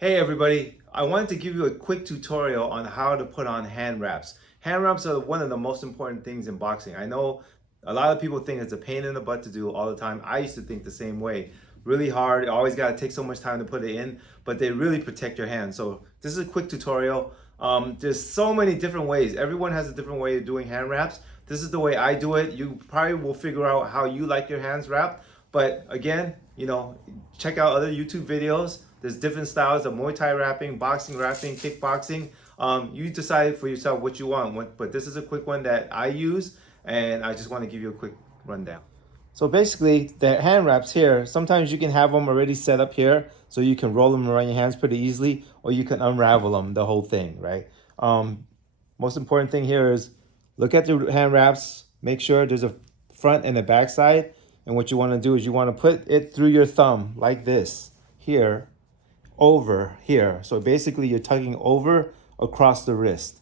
Hey everybody, I wanted to give you a quick tutorial on how to put on hand wraps. Hand wraps are one of the most important things in boxing. I know a lot of people think it's a pain in the butt to do all the time. I used to think the same way. Really hard, you always got to take so much time to put it in, but they really protect your hands. So this is a quick tutorial. There's so many different ways. Everyone has a different way of doing hand wraps. This is the way I do it. You probably will figure out how you like your hands wrapped. But again, check out other YouTube videos. There's different styles of Muay Thai wrapping, boxing wrapping, kickboxing. You decide for yourself what you want. But this is a quick one that I use, and I just want to give you a quick rundown. So basically, the hand wraps here, sometimes you can have them already set up here, so you can roll them around your hands pretty easily, or you can unravel them, the whole thing, right? Most important thing here is look at the hand wraps, make sure there's a front and a back side, and what you want to do is you want to put it through your thumb like this, here, over here. So basically you're tugging over across the wrist.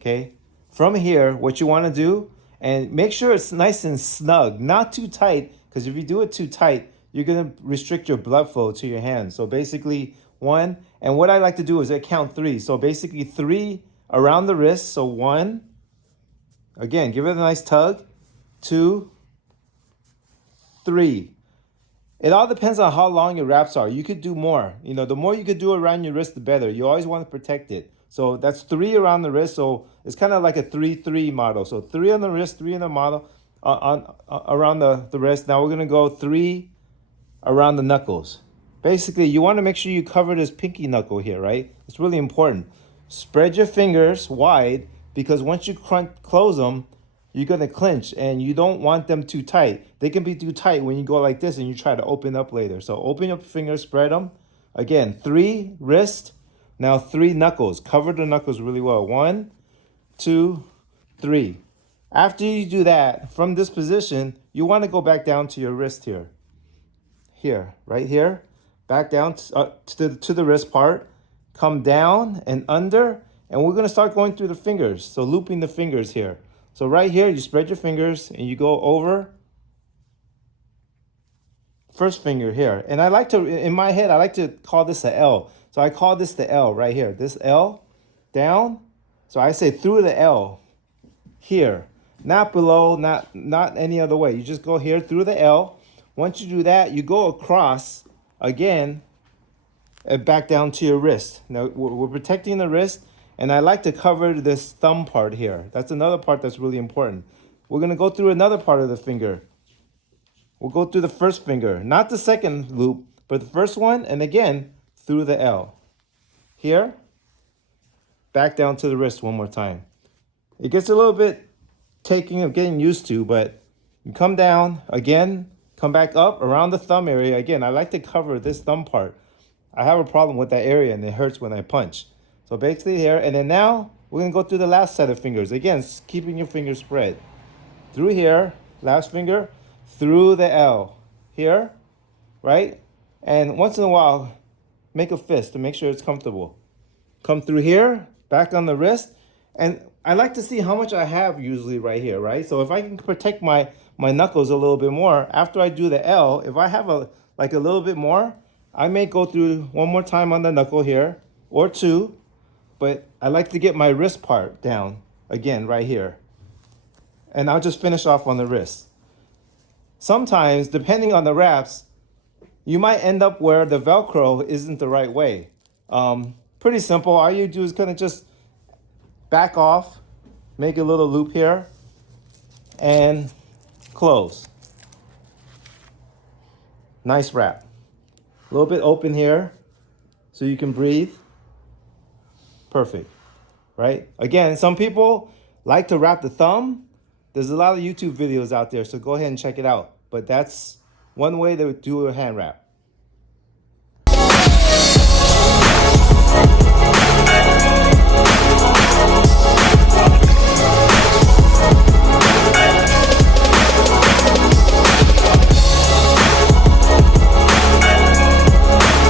Okay. From here, what you want to do, and make sure it's nice and snug, not too tight, because if you do it too tight, you're going to restrict your blood flow to your hands. So basically one, and what I like to do is I count three. So basically three around the wrist. So one, again, give it a nice tug. Two, three. It all depends on how long your wraps are. You could do more. The more you could do around your wrist, the better. You always want to protect it. So that's three around the wrist. So it's kind of like a 3-3 model. So three on the wrist, three on the model around the wrist. Now we're gonna go three around the knuckles. Basically, you want to make sure you cover this pinky knuckle here, right? It's really important. Spread your fingers wide because once you close them, you're going to clinch and you don't want them too tight. They can be too tight when you go like this and you try to open up later. So open your fingers, spread them. Again, three wrist, now three knuckles. Cover the knuckles really well. 1, 2, 3. After you do that, from this position, you want to go back down to your wrist here. Here, right here. Back down to the wrist part. Come down and under. And we're going to start going through the fingers. So looping the fingers here. So right here, you spread your fingers and you go over first finger here. And I like to, in my head, I like to call this a L. So I call this the L right here. This L down. So I say through the L here. Not below, not any other way. You just go here through the L. Once you do that, you go across again and back down to your wrist. Now we're protecting the wrist. And I like to cover this thumb part here. That's another part that's really important. We're going to go through another part of the finger. We'll go through the first finger, not the second loop, but the first one, and again, through the L. Here, back down to the wrist one more time. It gets a little bit getting used to, but you come down, again, come back up around the thumb area. Again, I like to cover this thumb part. I have a problem with that area, and it hurts when I punch. So basically here, and then now we're going to go through the last set of fingers. Again, keeping your fingers spread. Through here, last finger, through the L. Here, right? And once in a while, make a fist to make sure it's comfortable. Come through here, back on the wrist. And I like to see how much I have usually right here, right? So if I can protect my knuckles a little bit more, after I do the L, if I have a little bit more, I may go through one more time on the knuckle here, or two. But I like to get my wrist part down, again, right here. And I'll just finish off on the wrist. Sometimes, depending on the wraps, you might end up where the Velcro isn't the right way. Pretty simple. All you do is kind of just back off, make a little loop here, and close. Nice wrap. A little bit open here so you can breathe. Perfect, right? Again, some people like to wrap the thumb. There's a lot of YouTube videos out there, so go ahead and check it out. But that's one way to do a hand wrap.